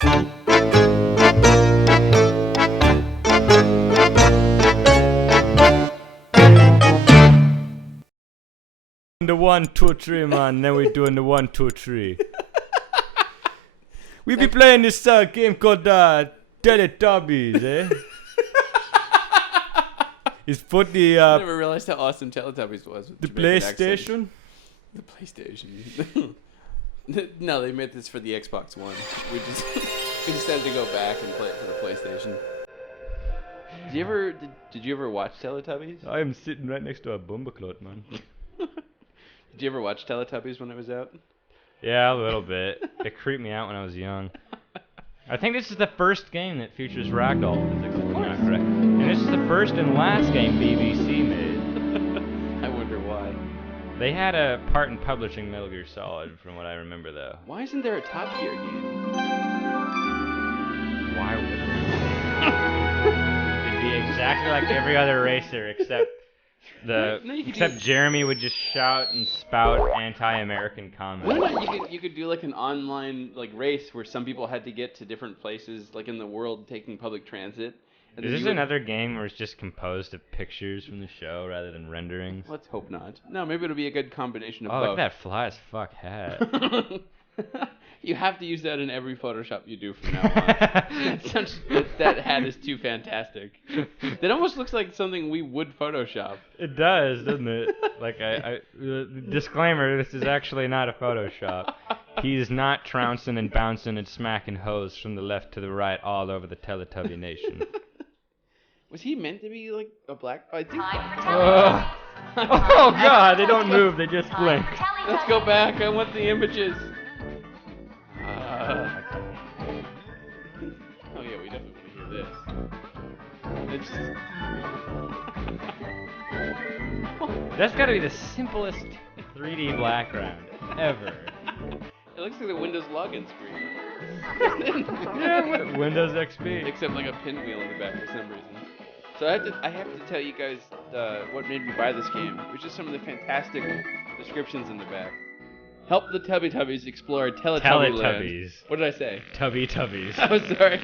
The 1, 2, 3, man. Then we're doing the 1, 2, 3. We be playing this game called Teletubbies, eh? It's for the I never realized how awesome Teletubbies was. the PlayStation. The PlayStation. No, they made this for the Xbox One. We just had to go back and play it for the PlayStation. Did you ever watch Teletubbies? I am sitting right next to a Bumbleclot, man. Did you ever watch Teletubbies when it was out? Yeah, a little bit. It creeped me out when I was young. I think this is the first game that features ragdoll physics, if I'm not correct. And this is the first and last game BBC made. I wonder why. They had a part in publishing Metal Gear Solid, from what I remember, though. Why isn't there a Top Gear game? Why would it? It'd be exactly like every other racer, except Jeremy would just shout and spout anti-American comments. What about you could do like an online race where some people had to get to different places like in the world taking public transit. Is this another game where it's just composed of pictures from the show rather than renderings? Let's hope not. No, maybe it'll be a good combination of both. Oh, look at that fly as fuck hat. You have to use that in every Photoshop you do from now on. that hat is too fantastic. That almost looks like something we would Photoshop. It does, doesn't it? Disclaimer, this is actually not a Photoshop. He's not trouncing and bouncing and smacking hoes from the left to the right all over the Teletubby nation. Was he meant to be like a black? I think. Oh God! They don't move. They just blink. Let's go back. I want the images. Oh yeah, we definitely want to hear this. That's got to be the simplest 3D background ever. It looks like the Windows login screen. Yeah, Windows XP. Except like a pinwheel in the back for some reason. So I have to tell you guys what made me buy this game, which is some of the fantastic descriptions in the back. Help the Tubbies explore Teletubby Land. What did I say? Tubbies. Oh, sorry.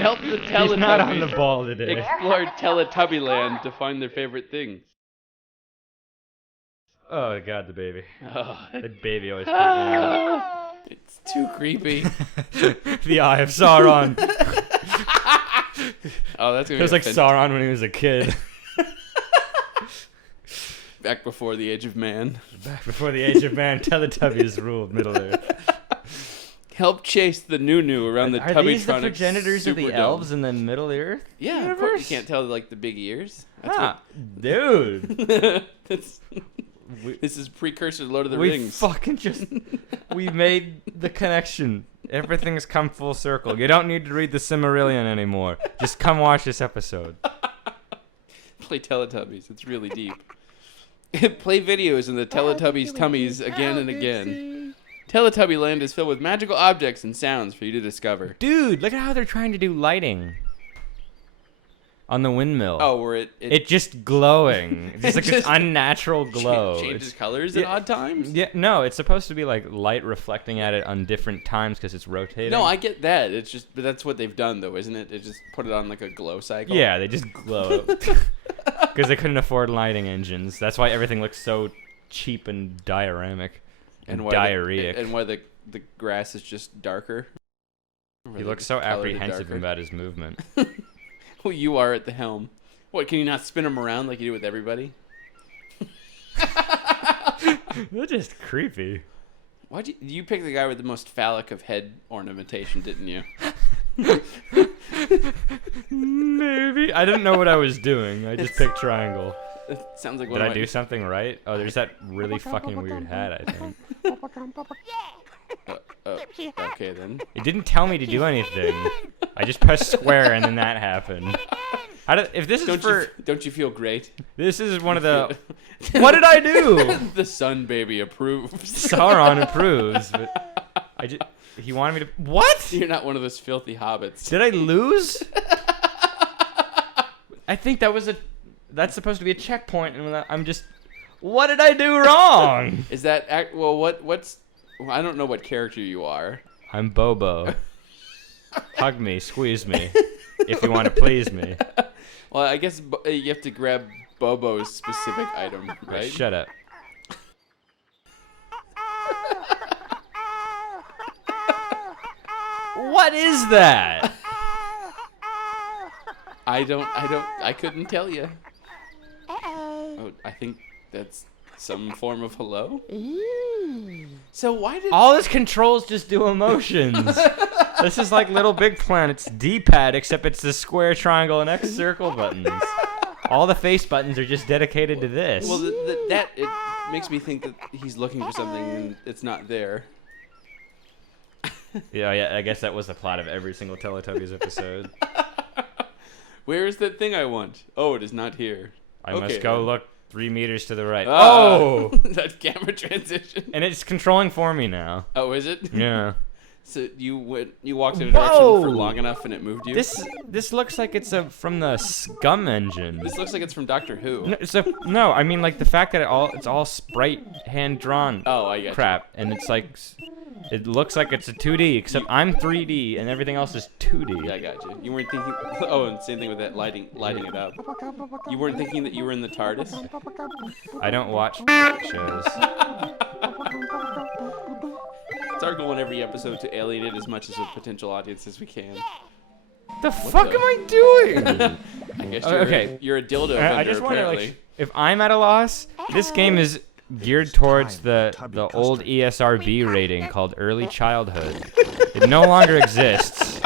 Help the Teletubbies He's not on the ball today. Explore Teletubby Land to find their favorite things. Oh God, the baby. Oh. The baby always creeps me out. It's too creepy. The Eye of Sauron. Oh, that's gonna be. It was like Sauron when he was a kid. Back before the age of man. Back before the age of man, Teletubbies ruled Middle Earth. Help chase the Noo-noo around the Tubbytronic. Are these the progenitors of the elves in the Middle Earth? Yeah, universe? Of course. You can't tell like the big ears. That's dude. This is precursor to Lord of the Rings. We made the connection. Everything's come full circle. You don't need to read the Silmarillion anymore. Just come watch this episode. Play Teletubbies. It's really deep. Play videos in the Teletubbies' tummies again and again. Teletubby Land is filled with magical objects and sounds for you to discover. Dude, look at how they're trying to do lighting. On the windmill. Oh, where it just glowing. It's just like this unnatural glow. Changes colors at odd times? Yeah, no, it's supposed to be like light reflecting at it on different times because it's rotating. No, I get that. It's just, but that's what they've done though, isn't it? They just put it on like a glow cycle. Yeah, they just glow. Because they couldn't afford lighting engines. That's why everything looks so cheap and dioramic and diarrheic. And why the grass is just darker. He looks so apprehensive about his movement. Well, you are at the helm. What, can you not spin them around like you do with everybody? They're just creepy. Why'd you pick the guy with the most phallic of head ornamentation, didn't you? Maybe. I didn't know what I was doing. I just picked triangle. It sounds like Did I do something right? Oh, there's that really fucking weird hat, I think. Okay, then. It didn't tell me to do anything. I just pressed square and then that happened. If this is don't you feel great? This is one of the... What did I do? The sun baby approves. Sauron approves, but he wanted me to... What? You're not one of those filthy hobbits. Did I lose? I think that's supposed to be a checkpoint, and I'm just... What did I do wrong? Is that... Well, what's... I don't know what character you are. I'm Bobo. Hug me, squeeze me, if you want to please me. Well, I guess you have to grab Bobo's specific item, right? Shut up. What is that? I couldn't tell you. Oh, I think that's some form of hello. So why did All his controls just do emotions? This is like Little Big Planet's D-pad, except it's the square, triangle, and X circle buttons. All the face buttons are just dedicated to this. Well, it makes me think that he's looking for something and it's not there. Yeah, I guess that was the plot of every single Teletubbies episode. Where is that thing I want? Oh, it is not here. I must go look 3 meters to the right. Oh! That camera transition. And it's controlling for me now. Oh, is it? Yeah. So you walked in a direction for long enough and it moved you? This looks like it's from the Scum engine. This looks like it's from Doctor Who. No, I mean like the fact that it's all sprite hand drawn. Oh, I get crap, and it's like it looks like it's a 2D, except I'm 3D and everything else is 2D. Yeah, I got you. You weren't thinking. Oh, and same thing with that lighting it up. You weren't thinking that you were in the TARDIS. I don't watch shows. It's our goal in every episode to alienate as much as a potential audience as we can. The fuck am I doing? I guess okay. You're a dildo vendor, I just want to apparently. if I'm at a loss, this game is geared towards the old ESRB rating called early childhood. It no longer exists,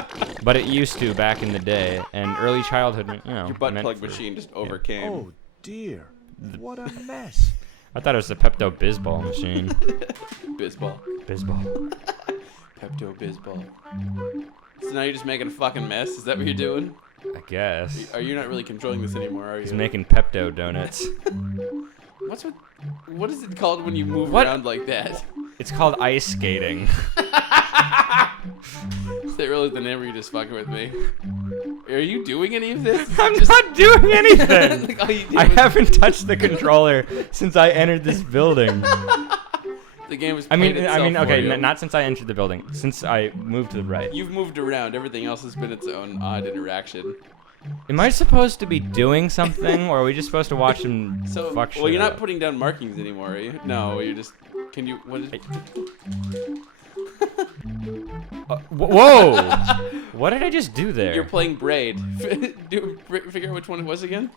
but it used to back in the day. And early childhood, Your butt plug machine just overcame. Oh dear, what a mess. I thought it was the Pepto-Bismol machine. Bisball. Bisbol. Pepto-Bisball. So now you're just making a fucking mess? Is that what you're doing? I guess. Are you not really controlling this anymore, are you? He's making Pepto donuts. What is it called when you move What? around like that? It's called ice skating. Is that really the name, or are you just fucking with me? Are you doing any of this? I'm not doing anything. Like, all you do I is- haven't touched the controller since I entered this building. The game is. Okay, not since I entered the building. Since I moved to the right. You've moved around. Everything else has been its own odd interaction. Am I supposed to be doing something, or are we just supposed to watch him fuck shit Well, you're not up? putting down markings anymore, are you? No, you're just. Can you? What is? Whoa! What did I just do there? You're playing Braid. Figure out which one it was again.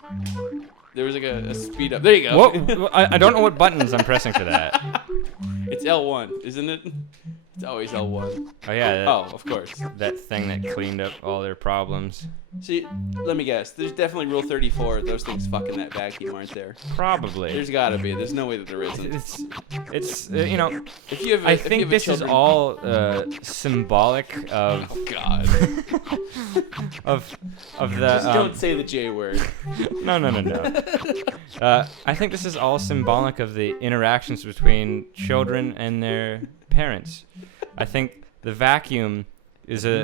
There was like a speed up. There you go. Whoa, I don't know what buttons I'm pressing for that. It's L1, isn't it? It's always L1. Oh yeah. Oh, of course. That thing that cleaned up all their problems. See, let me guess. There's definitely Rule 34. Those things fucking that vacuum, aren't there? Probably. There's gotta be. There's no way that there isn't. It's you know. If you have, I think this is all symbolic of. Oh God. of the. Just don't say the J word. No. I think this is all symbolic of the interactions between children and their parents. I think the vacuum is a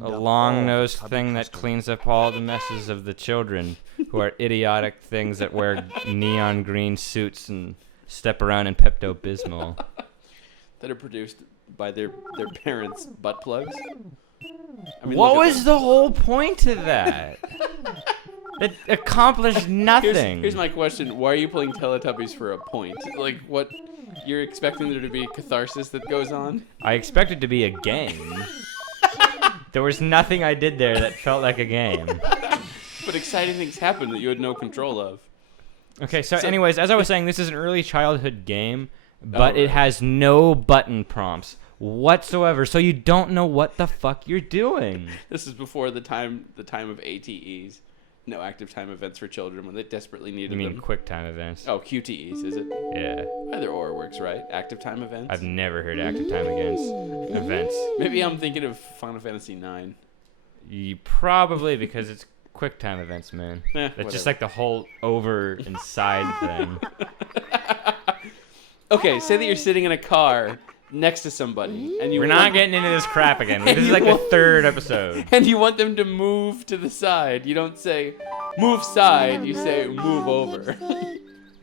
long-nosed thing that cleans up all the messes of the children, who are idiotic things that wear neon green suits and step around in Pepto-Bismol. That are produced by their parents' butt plugs. I mean, What look at was the whole point to that? It accomplished nothing. Here's my question. Why are you playing Teletubbies for a point? Like, what? You're expecting there to be catharsis that goes on? I expected to be a game. There was nothing I did there that felt like a game. But exciting things happen that you had no control of. Okay, so anyways, as I was saying, this is an early childhood game, but it has no button prompts whatsoever, so you don't know what the fuck you're doing. This is before the time of ATEs. No active time events for children when they desperately needed You mean them. quick time events? Oh, QTEs, is it? Yeah. Either or works, right? Active time events? I've never heard active time events. Maybe I'm thinking of Final Fantasy 9. You probably, because it's quick time events, man. That's just whatever. like the whole over and side thing. Okay, say that you're sitting in a car next to somebody, and We're not getting into this crap again. This is like the third episode. and you want them to move to the side. You don't say move side, you say move over.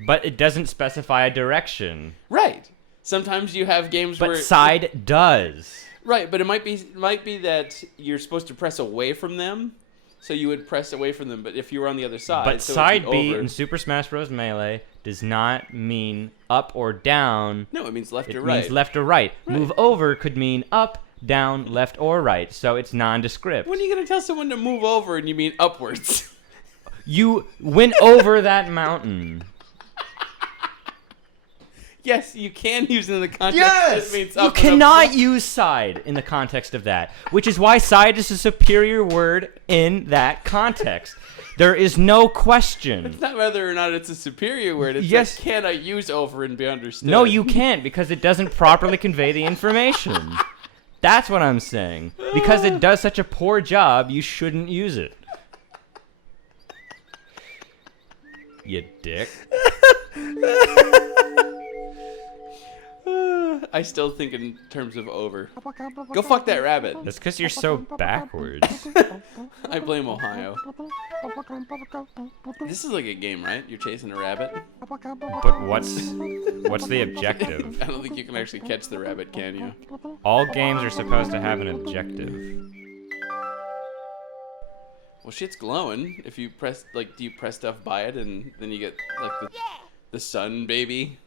But it doesn't specify a direction. Right. Sometimes you have games But where side does. Right, but it might be that you're supposed to press away from them, so you would press away from them. But if you were on the other side, But so side it'd be B over. in Super Smash Bros. Melee does not mean up or down. No, it means left It or right. means left or right. Right. Move over could mean up, down, left, or right. So it's nondescript. When are you gonna tell someone to move over and you mean upwards? You went over that mountain. Yes, you can use it in the context. Yes! It means You up and cannot up. use side in the context of that, which is why side is a superior word in that context. There is no question. It's not whether or not it's a superior word. It's Yes. like, can I use over and be understood? No, you can't because it doesn't properly convey the information. That's what I'm saying. Because it does such a poor job, you shouldn't use it. You dick. I still think in terms of over. Go fuck that rabbit. That's because you're so backwards. I blame Ohio. This is like a game, right? You're chasing a rabbit. But what's the objective? I don't think you can actually catch the rabbit, can you? All games are supposed to have an objective. Well, shit's glowing. If you press, like, do you press stuff by it and then you get, like, the sun baby?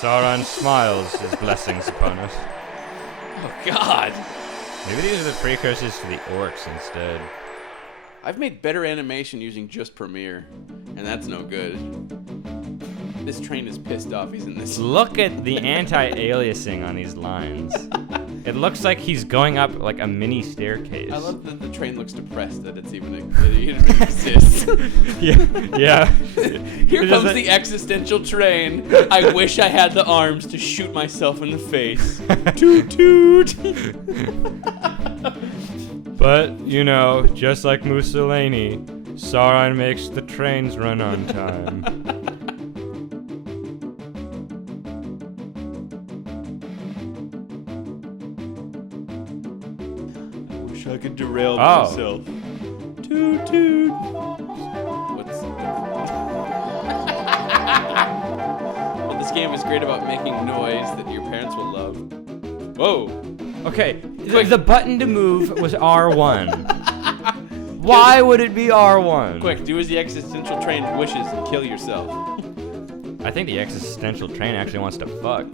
Sauron smiles his blessings upon us. Oh, God. Maybe these are the precursors to the orcs instead. I've made better animation using just Premiere, and that's no good. This train is pissed off he's in this. Look at the anti-aliasing on these lines. It looks like he's going up like a mini staircase. I love that the train looks depressed that it even exists. Yeah. Here comes the existential train. I wish I had the arms to shoot myself in the face. Toot toot. But, you know, just like Mussolini, Sauron makes the trains run on time. I could derail Oh. myself. Toot toot. What's Well, this game is great about making noise that your parents will love. Whoa. Okay, the button to move was R1. Why would it be R1? Quick, do as the existential train wishes and kill yourself. I think the existential train actually wants to fuck.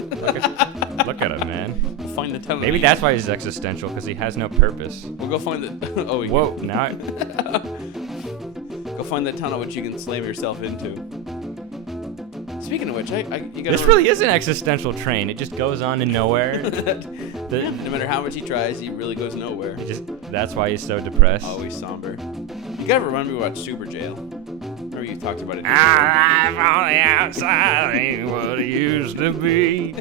Look at him, man. Find the tunnel. Maybe that's why he's existential, because he has no purpose. We'll go find the. Oh, Whoa, now go find that tunnel which you can slam yourself into. Speaking of which, you gotta. this really is an existential train. It just goes on to nowhere. No matter how much he tries, he really goes nowhere. That's why he's so depressed. Always somber. You gotta remind me about Super Jail. Remember you talked about it. I'm on the outside, ain't what it used to be.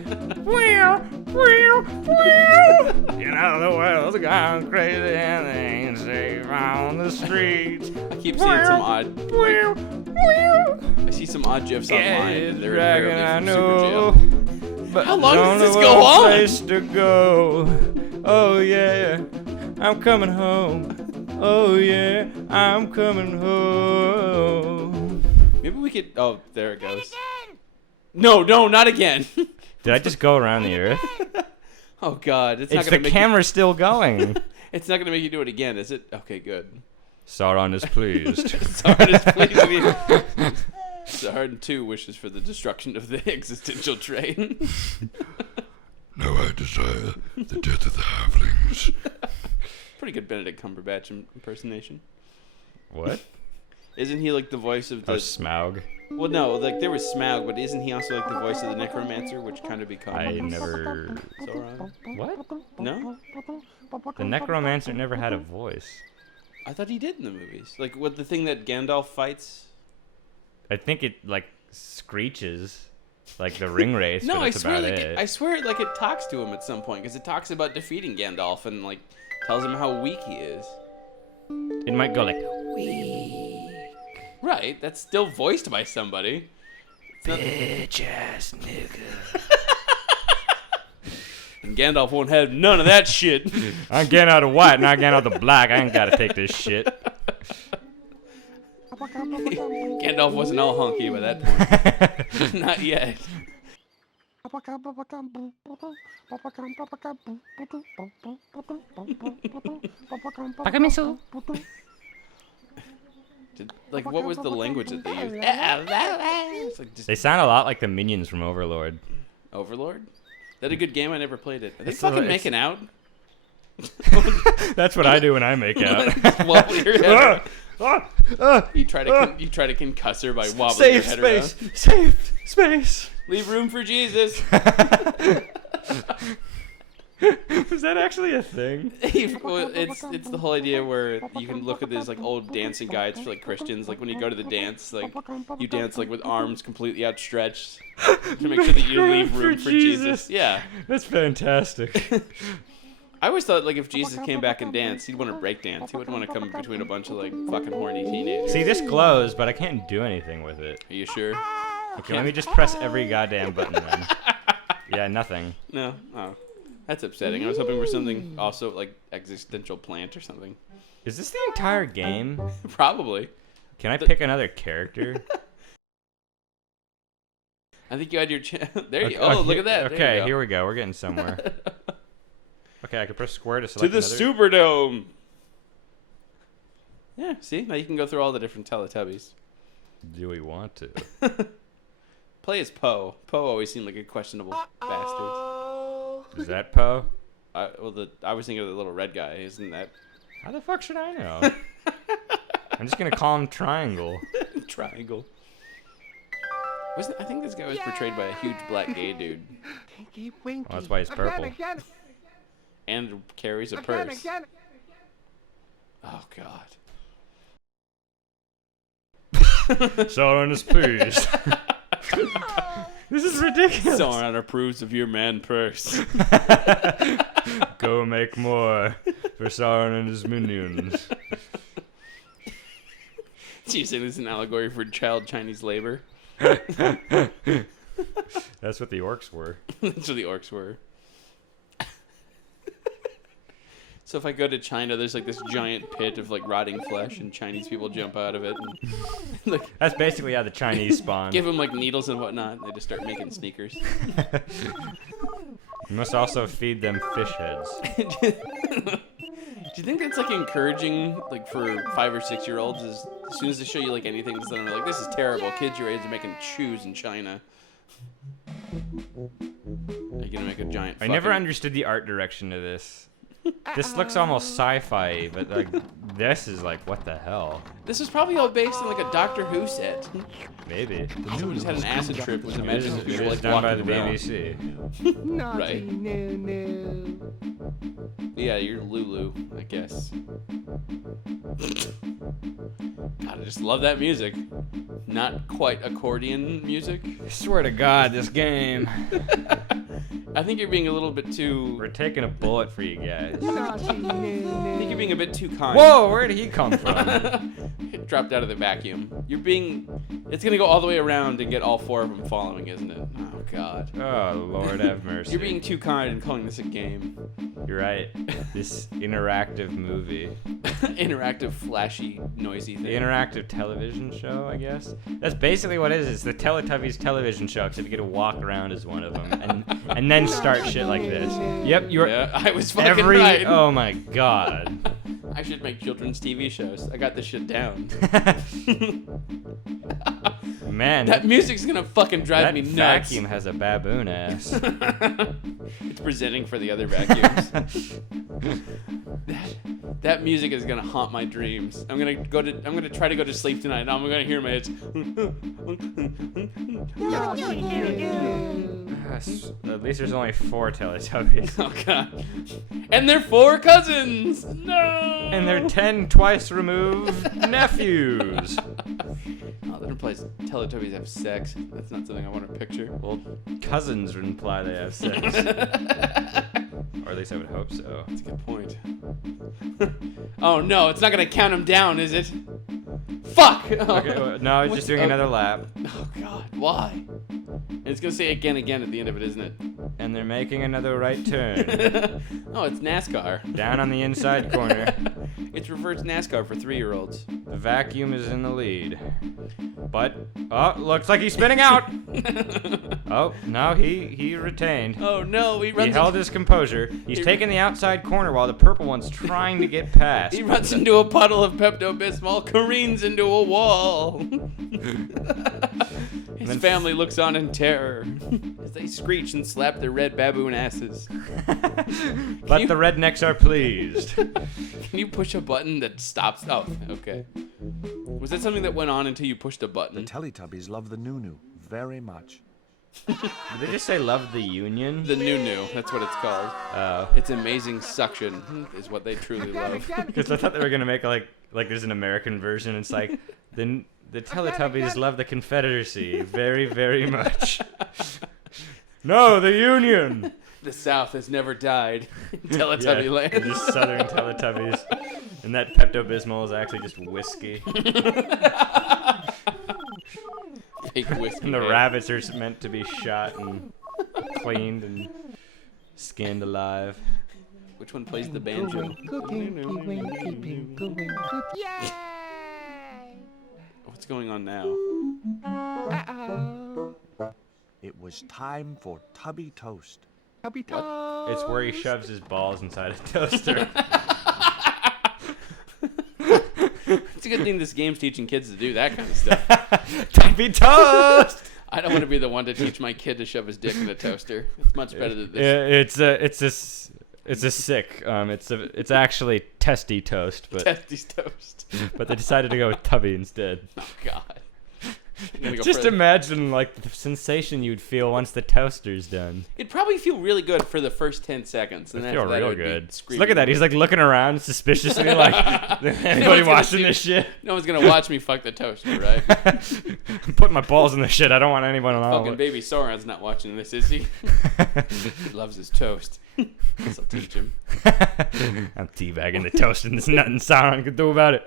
You know the world's gone crazy and they ain't safe on the streets. I keep seeing some odd. I see some odd gifs online. And they're dragging, I apparently know. from Super Jail. But How long don't does this know go what on? place to go. Oh yeah, I'm coming home. Oh yeah, I'm coming home. Maybe we could. Oh, there it goes. No, not again. Did I just go around the earth? Oh God, it's not It's gonna the make camera still going. It's not gonna make you do it again, is it? Okay, good. Sauron is pleased. Sauron is pleased with you. Sauron 2 wishes for the destruction of the existential train. Now I desire the death of the halflings. Pretty good Benedict Cumberbatch impersonation. What? Isn't he like the voice of the? Oh, Smaug. Well, no, like there was Smaug, but isn't he also like the voice of the Necromancer, which kind of becomes I never. Sauron? What? No, The Necromancer never had a voice. I thought he did in the movies. Like what the thing that Gandalf fights. I think it like screeches, like the ring wraith. No, but I that's swear, about like it. I swear, like it talks to him at some point because it talks about defeating Gandalf and like tells him how weak he is. It might go like. Right, that's still voiced by somebody. It's not- Bitch ass nigga. And Gandalf won't have none of that shit. I'm getting out of white and I'm getting out of the black. I ain't gotta take this shit. Gandalf wasn't all hunky by that point. Not yet. Like, what was the language that they used? It's like just They sound a lot like the minions from Overlord. Overlord? That a good game? I never played it. Are they It's fucking it's- making out? That's what I do when I make out. Just wobble your head. Ah, You try to concuss her by wobbling your Save head around. space. Save space. Leave room for Jesus. Was that actually a thing? Well, it's the whole idea where you can look at these like old dancing guides for like Christians. Like when you go to the dance, like you dance like with arms completely outstretched to make sure that you leave room for Jesus. Yeah, That's fantastic. I always thought like if Jesus came back and danced, he'd want to break dance. He wouldn't want to come between a bunch of like fucking horny teenagers. See, this glows, but I can't do anything with it. Are you sure? Okay, let me just press every goddamn button then. Yeah, nothing. No. Oh, that's upsetting. I was hoping for something also like existential plant or something. Is this the entire game? Probably. Can I pick another character? I think you had your there. Oh, look at that. There Okay, you go. here we go. We're getting somewhere. Okay, I can press square to To select the another. Superdome. Yeah, see? Now you can go through all the different Teletubbies. Do we want to? Play as Poe. Poe always seemed like a questionable bastard. Is that Poe? I was thinking of the little red guy. Isn't that How the fuck should I know? I'm just gonna call him Triangle. Triangle? I think this guy was portrayed by a huge black gay dude. Well, that's why he's purple. And carries a purse. Oh, God. Sauron is pleased. This is ridiculous. Sauron approves of your man purse. Go make more for Sauron and his minions. So you're saying this is an allegory for child Chinese labor? That's what the orcs were. That's what the orcs were. So if I go to China, there's like this giant pit of like rotting flesh, and Chinese people jump out of it, and like That's basically how the Chinese spawn. give them like needles and whatnot, and they just start making sneakers. You must also feed them fish heads. Do you think that's like encouraging, like for 5 or 6 year olds? Is as soon as they show you like anything, then they're like, "This is terrible." Kids your age are making shoes in China. Are you gonna make a giant? I never understood the art direction of this. This looks almost sci-fi, but like this is like what the hell? This was probably all based on like a Doctor Who set. Maybe. Someone just had an acid trip and was It is, imagining it people is like done by walking the around. BBC. Right. Noo-noo. Yeah, you're Lulu, I guess. God, I just love that music. Not quite accordion music. I swear to God, this game. I think you're being a little bit too. We're taking a bullet for you guys. Naughty I think Noo-noo. you're being a bit too kind. Whoa, where did he come from? It dropped out of the vacuum. You're being. It's gonna go all the way around and get all 4 of them following, isn't it? Oh God. Oh, Lord have mercy. You're being too kind and calling this a game. You're right. This interactive movie. Interactive, flashy, noisy The thing. interactive television show, I guess. That's basically what it is. It's the Teletubbies television show, except you get to walk around as one of them, and then start shit like this. Yep, you're Yeah, I was fucking right. Oh my God. I should make children's TV shows. I got this shit down. Man, That music's gonna fucking drive that me nuts. vacuum has a baboon ass. It's presenting for the other vacuums. that music is gonna haunt my dreams. I'm gonna try to go to sleep tonight, and I'm gonna hear my heads. Naughty Noo-noo. Yes, at least there's only 4 Teletubbies. Oh God! And they're 4 cousins. No. And they're 10 twice removed nephews. Oh, that implies Teletubbies have sex. That's not something I want to picture. Well, cousins would imply they have sex. Or at least I would hope so. That's a good point. Oh no, it's not gonna count him down, is it? Fuck! Okay, well, no, it's What's just doing up? another lap. Oh God, why? And it's gonna say again at the end of it, isn't it? And they're making another right turn. Oh, it's NASCAR. Down on the inside corner. It's reverse NASCAR for 3-year-olds. The vacuum is in the lead. But, oh, looks like he's spinning out. Oh, no, he retained. Oh no, he He runs. held his composure. He's taking the outside corner while the purple one's trying to get past. He runs into a puddle of Pepto-Bismol, careens into a wall. His family looks on in terror as they screech and slap their red baboon asses. But the rednecks are pleased. Can you push a button that stops? Oh, okay. Was that something that went on until you pushed a The button? Teletubbies love the Noo-noo very much. Did they just say love the union? The Noo-noo, that's what it's called. Oh. It's amazing suction is what they truly love. Because I thought they were gonna make like there's an American version. It's like the Teletubbies love the Confederacy very, very much. No, the Union. The South has never died in Teletubby Yeah, land. just Southern Teletubbies, and that Pepto-Bismol is actually just whiskey. Fake whiskey. And the man. rabbits are meant to be shot and cleaned and skinned alive. Which one plays the banjo? Yay! What's going on now? Uh-oh. It was time for Tubby Toast. Tubby toast. It's where he shoves his balls inside a toaster. It's a good thing this game's teaching kids to do that kind of stuff. Tubby toast. I don't want to be the one to teach my kid to shove his dick in a toaster. It's much better than this. It's a sick. It's actually Testy toast, but Testy's toast. but they decided to go with Tubby instead. Oh God. I'm gonna go Just for- imagine like the sensation you'd feel once the toaster's done. It'd probably feel really good for the first 10 seconds. And It'd after feel that, real it would be good. screaming. Look at that. He's like looking around suspiciously, like anybody gonna watching see- this shit. No one's gonna watch me fuck the toaster, right? I'm putting my balls in the shit. I don't want anyone to know. Fucking baby Sauron's not watching this, is he? He loves his toast. Guess I'll teach him. I'm teabagging the toast, and there's nothing Sauron can do about it.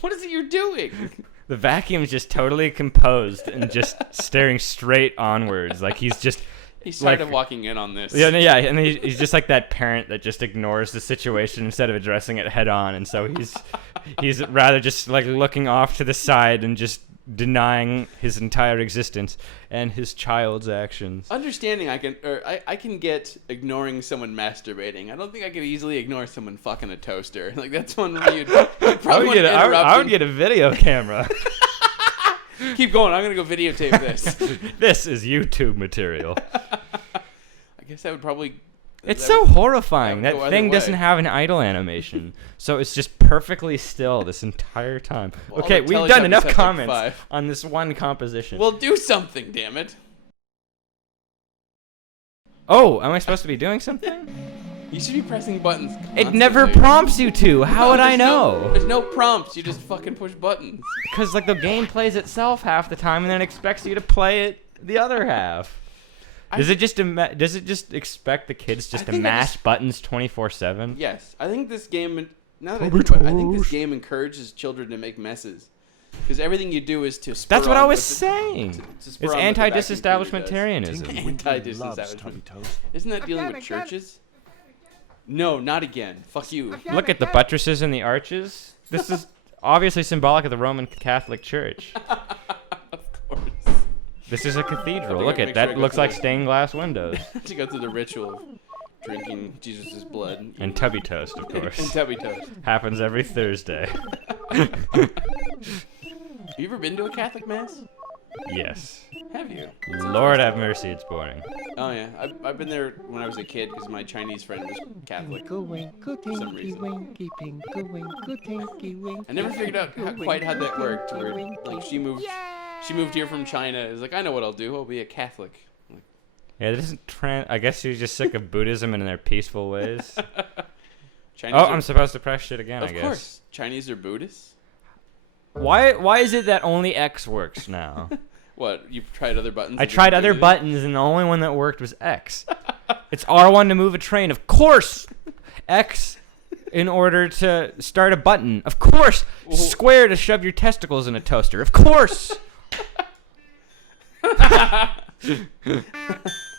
What is it you're doing? The vacuum's just totally composed and just staring straight onwards, like he's just. He started like, walking in on this. Yeah, yeah, and he's just like that parent that just ignores the situation instead of addressing it head on, and so he's rather just like looking off to the side and just denying his entire existence and his child's actions. Understanding I can get ignoring someone masturbating. I don't think I could easily ignore someone fucking a toaster. Like that's one where you'd probably want to interrupt. I would get a video camera. Keep going. I'm gonna go videotape this. This is YouTube material. I guess I would probably. It's that so would- horrifying. that would That go thing either doesn't way. have an idle animation, so it's just perfectly still this entire time. Well, all Okay, the we've done Teletubbies enough have, like, comments 5. on this one composition. Well, do something, damn it. Oh, am I supposed to be doing something? You should be pressing buttons. It never constantly. prompts you to. How would I There's no- know? There's no prompts. You just fucking push buttons. Because like the game plays itself half the time and then expects you to play it the other half. Does it just expect the kids just I to think I mash just- buttons 24/7? Yes, I think this game. Now that I think about it, I think this game encourages children to make messes. Because everything you do is to spur That's what on I was what the- saying. to spur It's on what the vacuum cleaner does. anti-disestablishmentarianism. Tinky Winky loves Anti-disestablishment. Tubby Toast. Isn't that dealing got with it, got it. churches? No, not again. Fuck you. Look at the buttresses and the arches. This is obviously symbolic of the Roman Catholic Church. Of course. This is a cathedral. I Look gotta at make sure I that. go Looks through like this. stained glass windows. To go through the ritual of drinking Jesus' blood. And Tubby Toast, of And course. Tubby Toast. Happens every Thursday. Have you ever been to a Catholic mass? Yes. Have you? Lord have mercy, it's boring. Oh yeah, I've been there when I was a kid because my Chinese friend was Catholic. Winkle, winkle, some tinky, reason. winky, pinkle, winkle, tinky, winky. I never figured out quite how that worked. Where like she moved here from China. It was like I know what I'll do. I'll be a Catholic. Yeah, this isn't I guess you're just sick of Buddhism and their peaceful ways. Chinese Oh, are- I'm supposed to press shit again, I Of guess. course, Chinese are Buddhists. Why is it that only X works now? What? You tried other buttons? I that tried didn't do other anything? buttons and the only one that worked was X. It's R1 to move a train, of course. X in order to start a button, of course. Well- Square to shove your testicles in a toaster, of course. I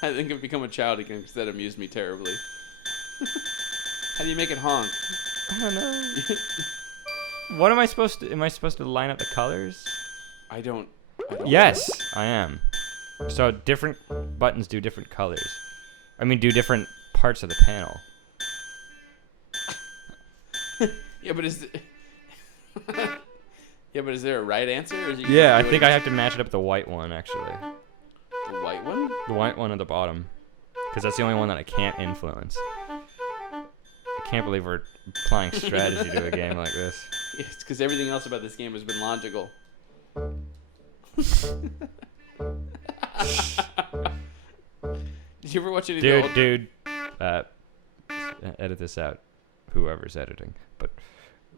think I've become a child again because that amused me terribly. How do you make it honk? I don't know. What am I supposed to? Am I supposed to line up the colors? I don't Yes, I am. So different buttons do different colors. I mean, do different parts of the panel. Yeah, but is there a right answer? Or is it Yeah, I think I have to match it up with the white one, actually. The white one? The white one at the bottom. Because that's the only one that I can't influence. I can't believe we're applying strategy to a game like this. It's because everything else about this game has been logical. Did you ever watch any of the old... Dude, edit this out, whoever's editing. But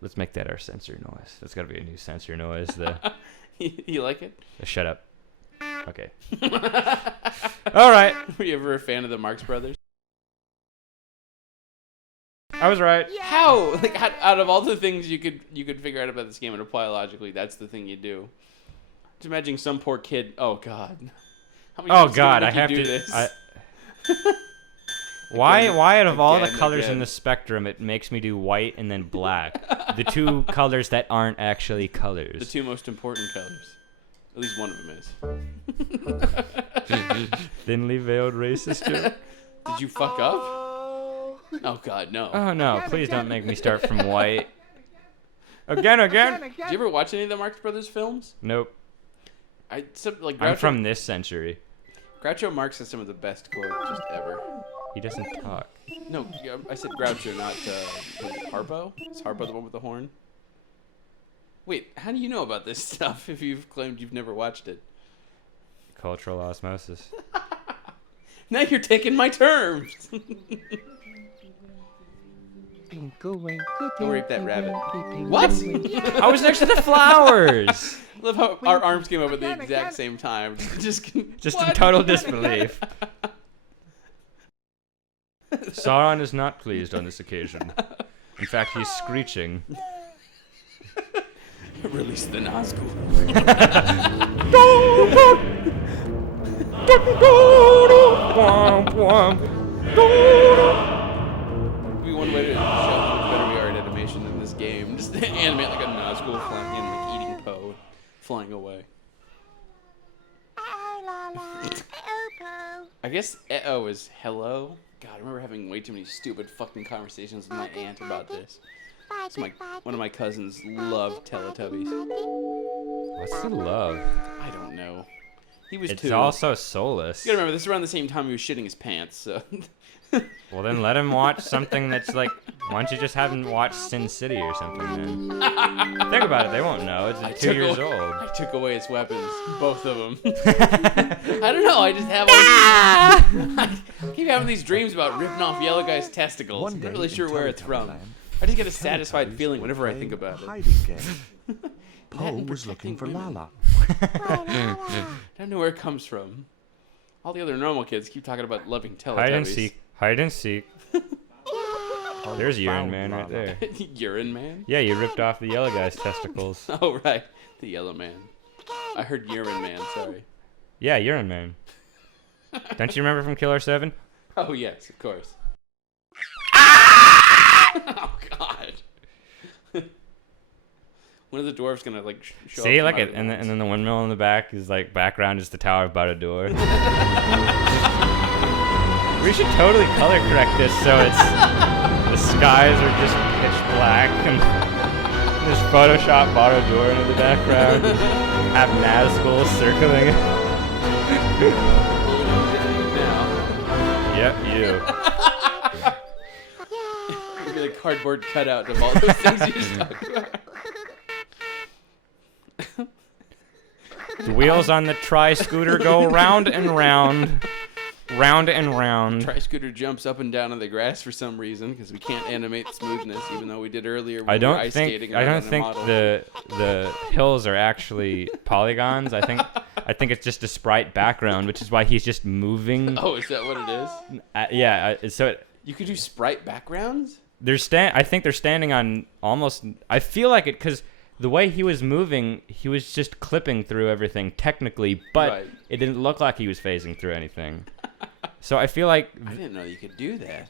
let's make that our censor noise. That's got to be a new censor noise. You like it? Shut up. Okay. All right. Were you ever a fan of the Marx Brothers? I was right. How? Like, out of all the things you could figure out about this game and apply logically, that's the thing you do. Just imagine some poor kid. Oh God. How many times I do you have do to. this? Why out of all the Again. colors in the spectrum, it makes me do white and then black? The two colors that aren't actually colors. The two most important colors. At least one of them is. Thinly veiled racist joke. Did you fuck up? Oh God, no. Oh no! Please don't make me start from white. Again. Did you ever watch any of the Marx Brothers films? Nope. I'm from this century. Groucho Marx has some of the best quotes just ever. He doesn't talk. No, I said Groucho, not Harpo. Is Harpo the one with the horn? Wait, how do you know about this stuff if you've claimed you've never watched it? Cultural osmosis. Now you're taking my terms. Twinkle, winkle, Don't rape that rabbit. twinkle, What? twinkle. I was next to the flowers. I love how our arms came up at the exact same time. Just in What? total disbelief. Sauron is not pleased on this occasion. In fact, he's screeching. Release the Nazgul. Be one way to show how much better we are at animation in this game. Just animate like a Nazgul flying in, like eating Poe, flying away. I guess "eh-oh" is hello. God, I remember having way too many stupid fucking conversations with my aunt about this. One of my cousins loved Teletubbies. What's the love? I don't know. He was It's two. also soulless. You gotta remember, this is around the same time he was shitting his pants, so... Well, then let him watch something that's like... Why don't you just have him watch Sin City or something then? Think about it. They won't know. It's 2 years old. I took away his weapons. Both of them. I don't know. I just have I keep having these dreams about ripping off yellow guy's testicles. One I'm day not really in sure where it's from. Teletubbyland, I just get a the satisfied Teletubbies feeling were whenever I think playing about a it. hiding game. Poe and was looking for protecting women. Laa-Laa. I don't know where it comes from. All the other normal kids keep talking about loving Teletubbies. Hide and seek. Hide and seek. Poe There's Urine found Man right Laa-Laa. there. Urine Man? Yeah, you ripped off the yellow guy's testicles. Oh, right. The yellow man. I heard Urine Man, sorry. Yeah, Urine Man. Don't you remember from Killer 7? Oh, yes, of course. Oh, God. When are the dwarves gonna, like, show See, up? look from at out of and the then the windmill in the back is like background is the Tower of Barad-dûr. We should totally color correct this so it's the skies are just pitch black and just Photoshop Barad-dûr into the background. Have Nazgul circling it. now. Yep, you. It'll be the cardboard cutout of all those things you just talked about. The wheels on the tri-scooter go round and round. Round and round. Tri-scooter jumps up and down on the grass for some reason because we can't animate smoothness, even though we did earlier when I we were don't ice think skating. I around don't on a think model. the hills are actually polygons. I think it's just a sprite background, which is why he's just moving. Oh, is that what it is? So You could do sprite backgrounds? I think they're standing on almost. I feel like it because the way he was moving, he was just clipping through everything technically, but Right. it didn't look like he was phasing through anything. So I feel like I didn't know you could do that.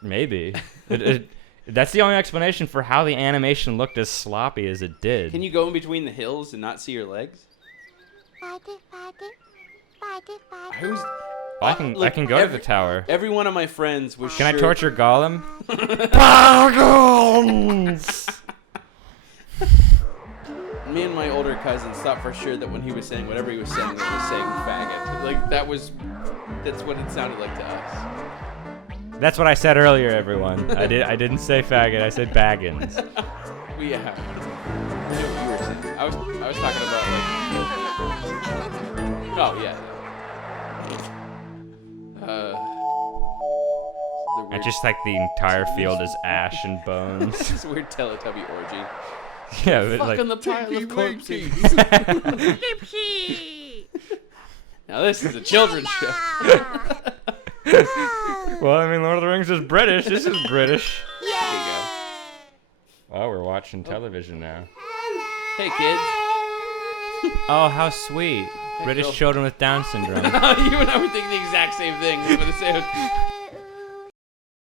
maybe that's the only explanation for how the animation looked as sloppy as it did. Can you go in between the hills and not see your legs? I was. I can go to the tower. Every one of my friends was. Can I torture Gollum? Me and my older cousins thought for sure that when he was saying whatever he was saying, he was saying faggot. Like that's what it sounded like to us. That's what I said earlier, everyone. I didn't say faggot. I said baggins. Well, yeah. I know what you were saying. I was talking about like. Oh yeah. I just like the entire field is ash and bones. This weird Teletubby orgy. Yeah, but Fuck like. on the pile of corpses. Now this is a children's show. Well, I mean, Lord of the Rings is British. This is British. There you go. Oh, we're watching television now. Hey kids. Oh, how sweet. British girl. children with Down syndrome. You and I were thinking the exact same thing.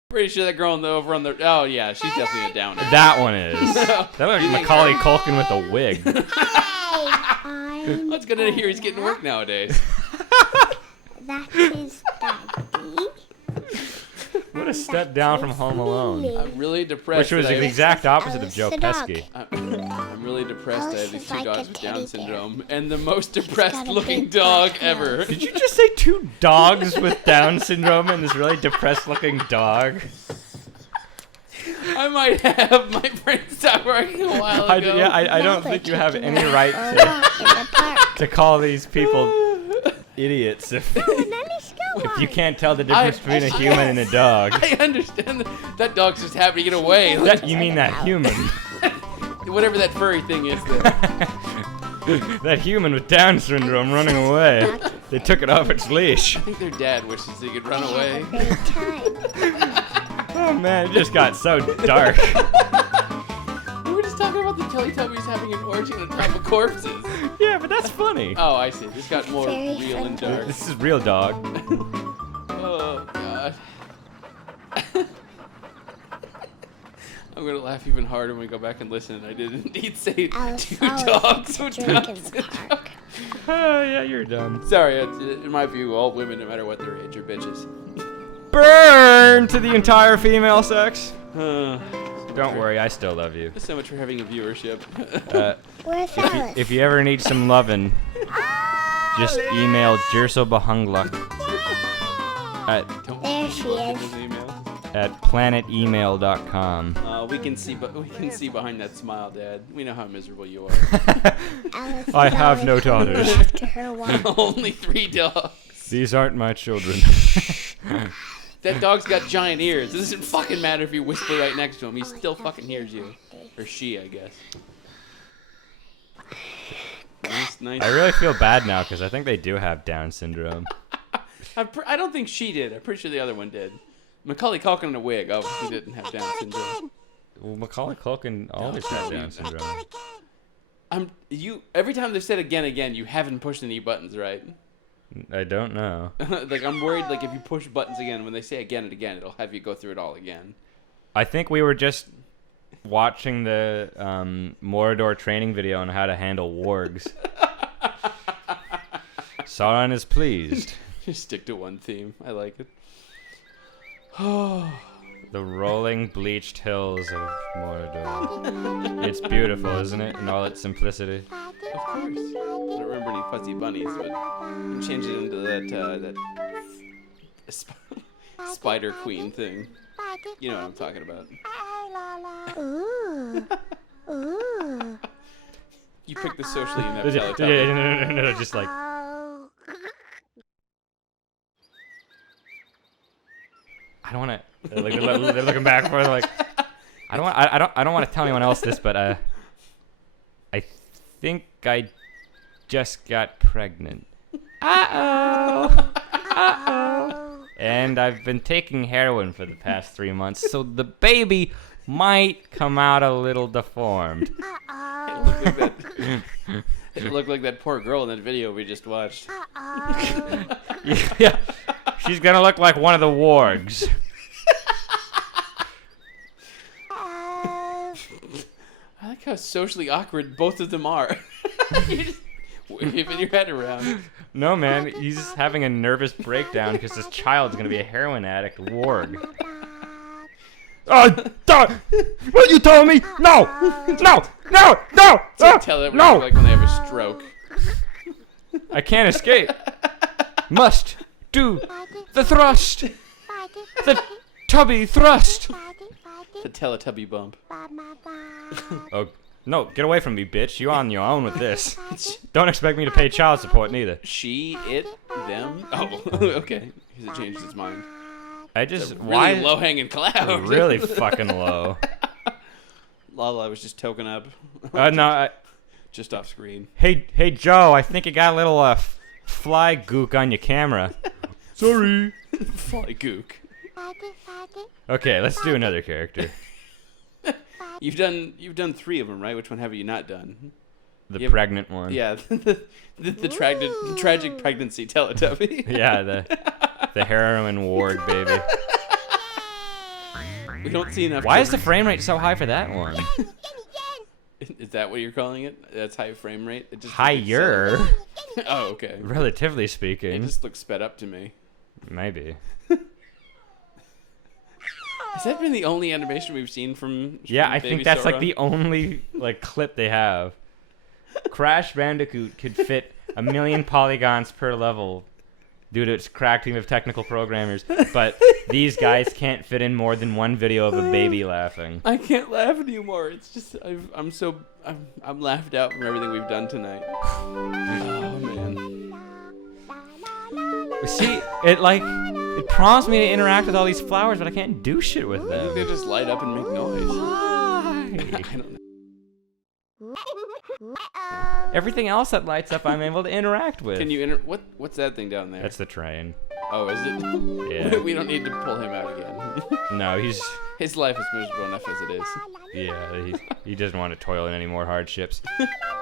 Pretty sure that girl over on the. Oh yeah, she's definitely a downer. That one is. That looks like Macaulay Culkin with a wig. What's good to hear he's getting work nowadays. That is Daddy. What a step down from Home Alone. I'm really depressed. Which was that I the have- exact opposite of Joe Pesci. I'm really depressed. I have these two Like dogs a with Down teddy syndrome and the most depressed got a looking big dog black ever. Did you just say two dogs with Down syndrome and this really depressed looking dog? I might have. My brain stopped working a while ago. I don't think you have any right In the park. to call these people idiots if you can't tell the difference between a human and a dog. I understand that dog's just happy to get away. You mean that human? Whatever that furry thing is. That human with Down syndrome running away. They took it off its leash. I think their dad wishes he could run away. Great time. Oh man, it just got so dark. We were just talking about the Teletubbies having an orgy on top of corpses. Yeah, but that's funny. Oh, I see. This got more Very real and dark. This is real dog. Oh, God. I'm going to laugh even harder when we go back and listen. I did indeed say two dogs with Down syndrome. Oh yeah, you're dumb. Sorry, in my view, all women, no matter what their age, are bitches. Burn to the entire female sex. Don't Don't worry, I still love you. So much for having a viewership. Where's Alice? If you ever need some lovin', just email Jersobahungluk There she is. at planetemail.com. We can see behind that smile, Dad. We know how miserable you are. Alice I is have no always coming daughters. After her one. Only 3 dogs. These aren't my children. That dog's got giant ears. It doesn't fucking matter if you whisper right next to him. He still fucking hears you. Or she, I guess. Nice. I really feel bad now because I think they do have Down syndrome. I don't think she did. I'm pretty sure the other one did. Macaulay Culkin in a wig obviously didn't have Down syndrome. Well, Macaulay Culkin always had Down syndrome. Every time they said again, you haven't pushed any buttons, right? I don't know. Like, I'm worried, like, if you push buttons again, when they say again and again, it'll have you go through it all again. I think we were just watching the Mordor training video on how to handle wargs. Sauron is pleased. Just stick to one theme. I like it. The rolling, bleached hills of Mordor. It's beautiful, isn't it? In all its simplicity. Of course. I don't remember any fuzzy bunnies, but you can change it into that spider queen thing. You know what I'm talking about. Ooh. Ooh. You picked the socially inept Teletubby. No, just like... I don't want to... Like, they're looking back for it, like... I don't want to tell anyone else this, but I think I just got pregnant. Uh-oh. And I've been taking heroin for the past 3 months, so the baby might come out a little deformed. It looked like that poor girl in that video we just watched. Yeah, she's gonna look like one of the wargs. I like how socially awkward both of them are. Whipping your head around. No, man, he's having a nervous breakdown because this child's gonna be a heroin addict warg. What you telling me? No! No! No! No! Tell it No! like when they have a stroke. I can't escape. Must do the thrust. The tubby thrust. The Teletubby bump. Oh, no, get away from me, bitch. You on your own with this. Don't expect me to pay child support neither. She, it, them? Oh, okay. Because it changed its mind. I just, Really why? low-hanging cloud. Really fucking low. Laa-Laa was just token up. No, Just off screen. hey, Joe, I think you got a little fly gook on your camera. Sorry. Fly gook. Okay, let's do another character. You've done 3 of them, right? Which one have you not done? The pregnant one. Yeah, the tragic pregnancy Teletubby. Yeah, the heroin ward, baby. We don't see enough. Why is the frame rate so high for that one? Is that what you're calling it? That's high frame rate? It just Higher, Oh, okay. relatively It speaking. just looks sped up to me. Maybe. Has that been the only animation we've seen from Yeah, I Baby think that's like Sora? the only clip they have. Crash Bandicoot could fit 1 million polygons per level due to its crack team of technical programmers, but these guys can't fit in more than one video of a baby laughing. I can't laugh anymore. It's just I'm laughed out from everything we've done tonight. Oh man. See, it prompts me to interact with all these flowers, but I can't do shit with them. They just light up and make noise. Why? I don't know. Everything else that lights up, I'm able to interact with. Can you what's that thing down there? That's the train. Oh, is it? Yeah. We don't need to pull him out again. No, he's... His life is miserable enough as it is. Yeah, he doesn't want to toil in any more hardships.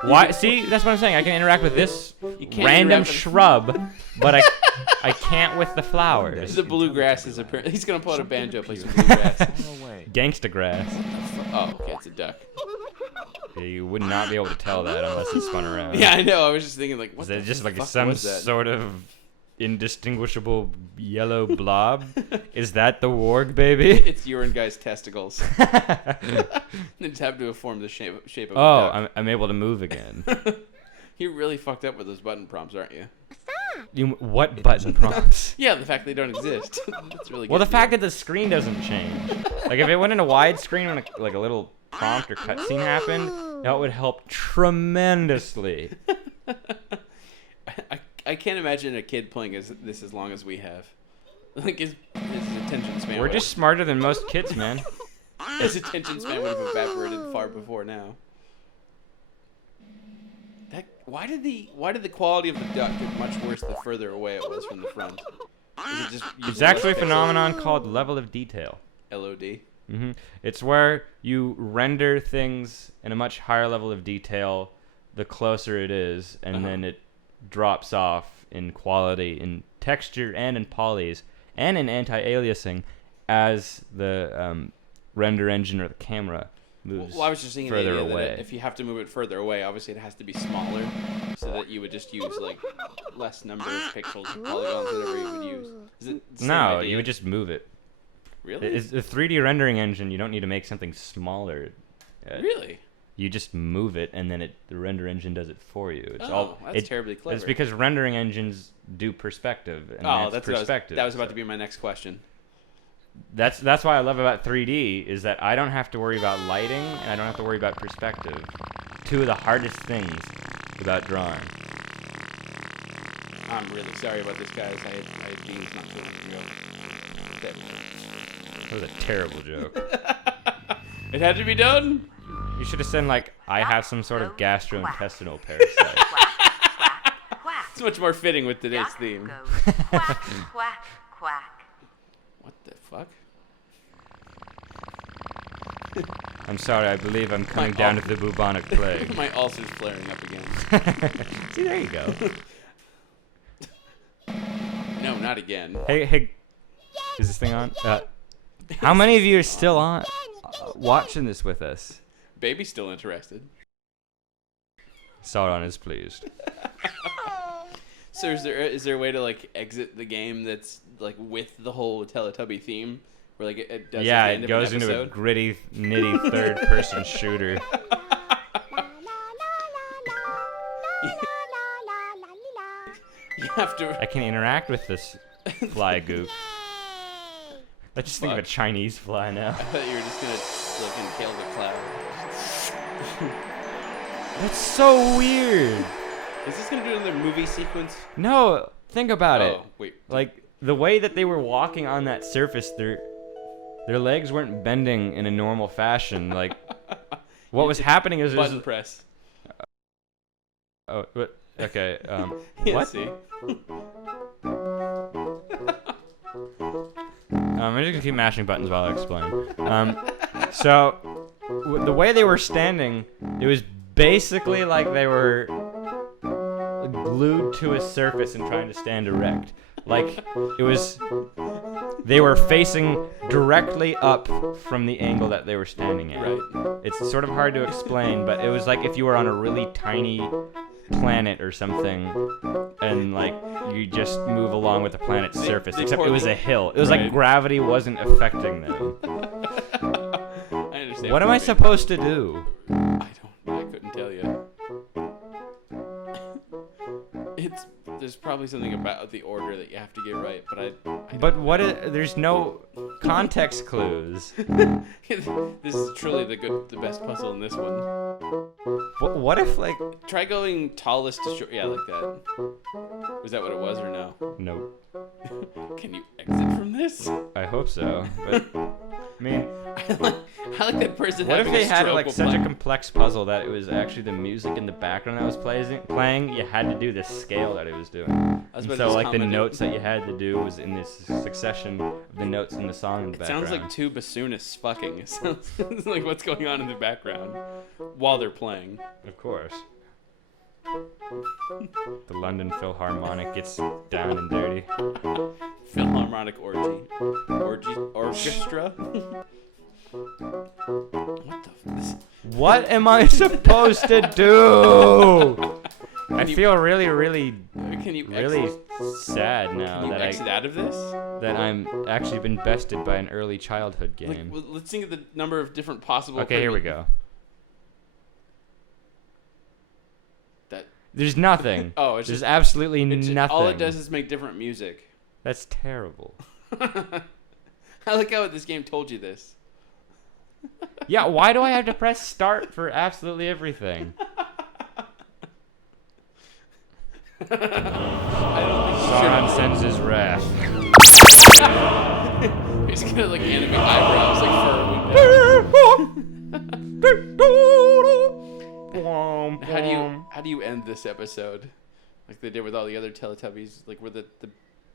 Why? See, that's what I'm saying. I can interact with this can't random interact with- shrub, but I can't with the flowers. The bluegrass is apparently. He's gonna pull out a banjo, play some bluegrass. away. Gangsta grass. Oh, okay, it's a duck. Yeah, you would not be able to tell that unless it spun around. Yeah, I know. I was just thinking like, what Is it the just like fuck some was that? sort of indistinguishable yellow blob? Is that the warg, baby? It's urine guy's testicles. They just happen to have formed the shape of a Oh, duck. I'm able to move again. You're really fucked up with those button prompts, aren't you? What button prompts? Yeah, the fact they don't exist. That's really good. Well, the for fact you. that the screen doesn't change. Like, if it went into widescreen when a little prompt or cutscene happened, that would help tremendously. I can't imagine a kid playing this as long as we have. Like his attention span. We're just smarter than most kids, man. His attention span would have evaporated far before now. Why did the quality of the duck get much worse the further away it was from the front? Is it just It's actually a phenomenon called level of detail. LOD. It's where you render things in a much higher level of detail the closer it is, and then it drops off in quality, in texture, and in polys, and in anti-aliasing as the render engine or the camera moves Well, I was just thinking the further idea away. that if you have to move it further away, obviously it has to be smaller, so that you would just use like less number of pixels or polygons, whatever you would use. Is it the same No, idea? you would just move it. Really? It's a 3D rendering engine. You don't need to make something smaller. Really? You just move it, and then the render engine does it for you. It's That's terribly clever. It's because rendering engines do perspective, and that's perspective. that was about to be my next question. That's why I love about 3D is that I don't have to worry about lighting, and I don't have to worry about perspective. Two of the hardest things about drawing. I'm really sorry about this, guys. I had beans not too long ago. That was a terrible joke. It had to be done. You should have said I have some sort of gastrointestinal parasite. It's much more fitting with today's theme. Quack, quack, quack. What the fuck? I'm sorry. I believe I'm coming down with the bubonic plague. My ulcer's flaring up again. See, there you go. No, not again. Hey, is this thing on? How many of you are still on watching this with us? Baby's still interested. Sauron is pleased. So is there a way to like exit the game that's like with the whole Teletubby theme, where like it does Yeah, at the it end goes of an into a episode? gritty, nitty third-person shooter. You have to. I can interact with this fly goop. I just think of a Fuck. Chinese fly now. I thought you were just gonna like impale the cloud. That's so weird. Is this gonna do another movie sequence? No, think about it. Oh wait. Like the way that they were walking on that surface, their legs weren't bending in a normal fashion. Like what was happening is there's Button press. oh, what? Okay. Yeah, What? see? I'm just gonna keep mashing buttons while I explain. So the way they were standing, it was basically like they were glued to a surface and trying to stand erect. Like it was, they were facing directly up from the angle that they were standing at. Right. It's sort of hard to explain, but it was like if you were on a really tiny planet or something, and like you just move along with the planet's surface, they except it was a hill. It was Right. like gravity wasn't affecting them. I understand. What am I you supposed to do? mean. I couldn't tell you. There's probably something about the order that you have to get right, but I But there's no context clues. this is truly the best puzzle in this one. What if like Try going tallest to short. Yeah, like that. Was that what it was or no? nope. Can you exit from this? I hope so. But I mean, I like that person what if having they a had stroke like while such a playing. complex puzzle that it was actually the music in the background that was playing? You had to do the scale that it was doing. I was And about to so just like the comment it. notes that you had to do was in this succession of the notes in the song in the It background. sounds like two bassoonists fucking. It sounds like what's going on in the background while they're playing. Of course. The London Philharmonic gets down and dirty. Philharmonic orchestra. What the? This, What am I supposed to do? I you- feel really, really, can you really exit, sad now can you that exit out of this? I'm actually been bested by an early childhood Like, game. well, let's think of the number of different possible. Okay, here we go. That There's nothing. Oh, it's There's just- absolutely it ju- nothing. all it does is make different music. That's terrible. I like how this game told you this. Yeah, why do I have to press start for absolutely everything? I don't think Sauron sends his wrath. he's gonna like animate eyebrows like furrowing. How do you end this episode? Like they did with all the other Teletubbies, like where the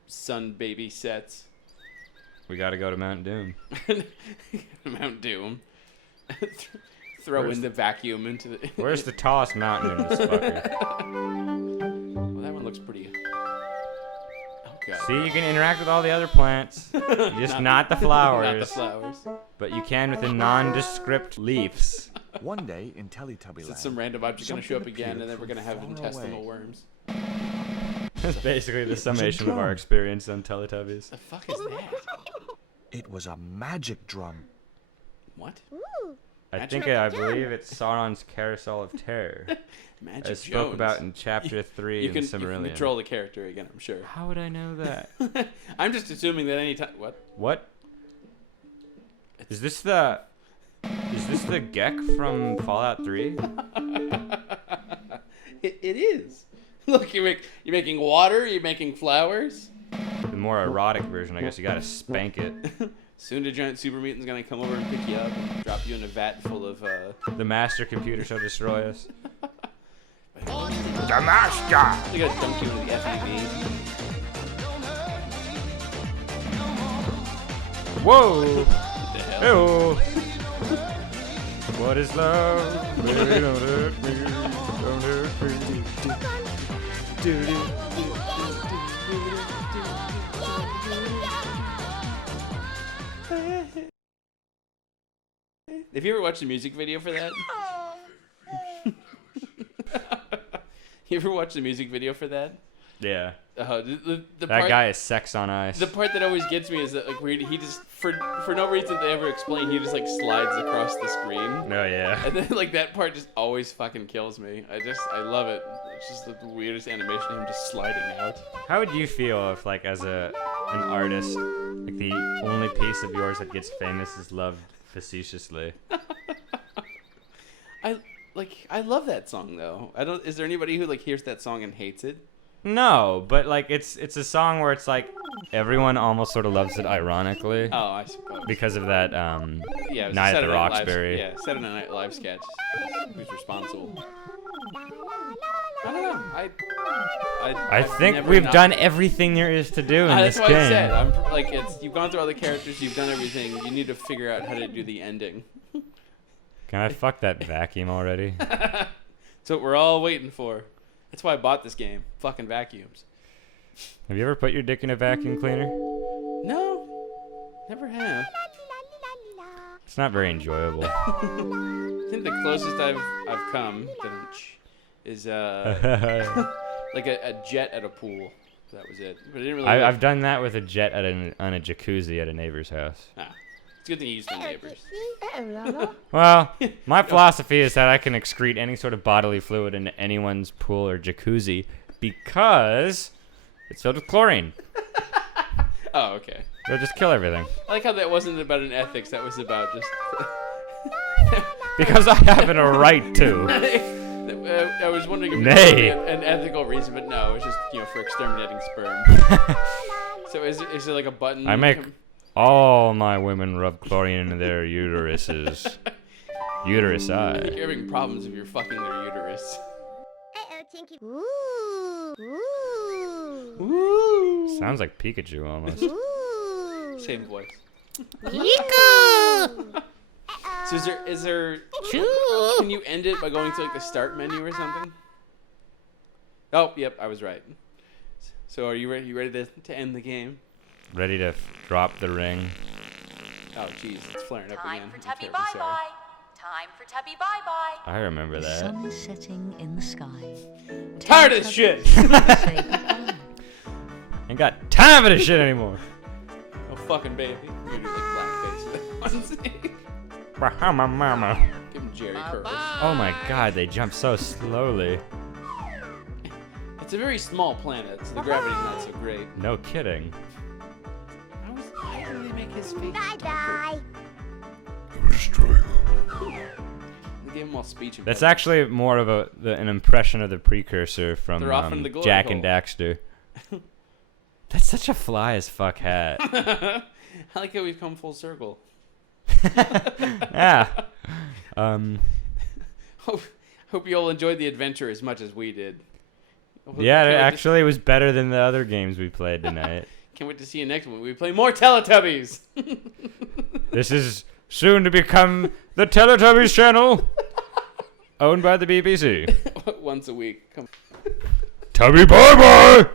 sun baby sets. We gotta go to Mount Doom. Mount Doom. Throw in the vacuum into the. Where's the tallest mountain in this fucker? Well, that one looks pretty. Oh god. See, you can interact with all the other plants, just not the flowers. Not the flowers. But you can with the nondescript leaves. One day in Teletubby Is Land, some random object gonna show up something again, and appeared then we're from gonna have far intestinal away. worms? That's basically the summation of our drum. experience on Teletubbies. The fuck is that? it was a magic drum. What? I Magic think I believe it's Sauron's Carousel of Terror, Magic as spoke Jones. about in Chapter 3 You in can Silmarillion. control the character again, I'm sure. How would I know that? I'm just assuming that anytime. What? What? Is this the Gek from Fallout 3? It is. Look, you're making water. You're making flowers. The more erotic version, I guess. You gotta spank it. Soon, a giant super mutant's gonna come over and pick you up and drop you in a vat full of. The master computer shall destroy us. The master! They're gonna dunk you into the FUV. Whoa! What the hell? Hey-oh. What is love? Baby, don't hurt me. Don't hurt me. Have you ever watched the music video for that? You ever watch the music video for that? Yeah. The That part, guy is sex on ice. The part that always gets me is that like where he just for no reason they ever explain, he just like slides across the screen. Oh yeah. And then like that part just always fucking kills me. I love it. It's just the weirdest animation of him just sliding out. How would you feel if, like, as an artist, like the only piece of yours that gets famous is loved facetiously? I love that song though. Is there anybody who like hears that song and hates it? No, but like it's a song where it's like everyone almost sort of loves it ironically. Oh, I suppose. Because of that Yeah, it was Night at the Saturday Night Live- Roxbury. Yeah, Saturday Night Live sketch. Who's responsible? I don't know. I think never we've not- done everything there is to do in That's this what game. I said. I'm like you've gone through all the characters, you've done everything. You need to figure out how to do the ending. Can I fuck that vacuum already? That's what we're all waiting for. That's why I bought this game. Fucking vacuums. Have you ever put your dick in a vacuum cleaner? No, never have. It's not very enjoyable. I think the closest I've come is like a jet at a pool. That was it. But I didn't really. I've done that with a jet on a jacuzzi at a neighbor's house. It's a good thing you used the neighbors. Well, my philosophy is that I can excrete any sort of bodily fluid into anyone's pool or jacuzzi because it's filled with chlorine. Oh, okay. It'll just kill everything. I like how that wasn't about an ethics. That was about just. Because I have a right to. I was wondering if Nay. it was an ethical reason, but no, it's just for exterminating sperm. So is it like a button? I make all my women rub chlorine into their uteruses. Uterusi. You're having problems if you're fucking their uterus. Ooh. Sounds like Pikachu almost. Ooh. Same voice. Pikachu. So is there? Can you end it by going to like the start menu or something? Oh, yep, I was right. So are you ready? You ready to end the game? Ready to drop the ring. Oh, jeez, it's flaring up Time again. for I'm Tubby terribly sorry. bye-bye. Time for Tubby bye-bye. I remember The that. sun is setting in the sky. Tired of this shit. Say goodbye. Ain't got time for this shit anymore. Oh, fucking baby. You're gonna do like blackface for that one. Bahama. Give him Jerry curls. Oh my god, they jump so slowly. It's a very small planet, so the gravity's not so great. No kidding. Why do they make his face Bye darker? bye. I'll destroy you. They gave him all speech. That's impediments. actually more of an impression of the precursor from They're off into the glory Jack hole. and Daxter. That's such a fly as fuck hat. I like how we've come full circle. Yeah. Hope you all enjoyed the adventure as much as we did. Yeah, Can't wait to- actually, it was better than the other games we played tonight. Can't wait to see you next one. We play more Teletubbies. This is soon to become the Teletubbies channel, owned by the BBC. Once a week. Come. Tubby bye bye.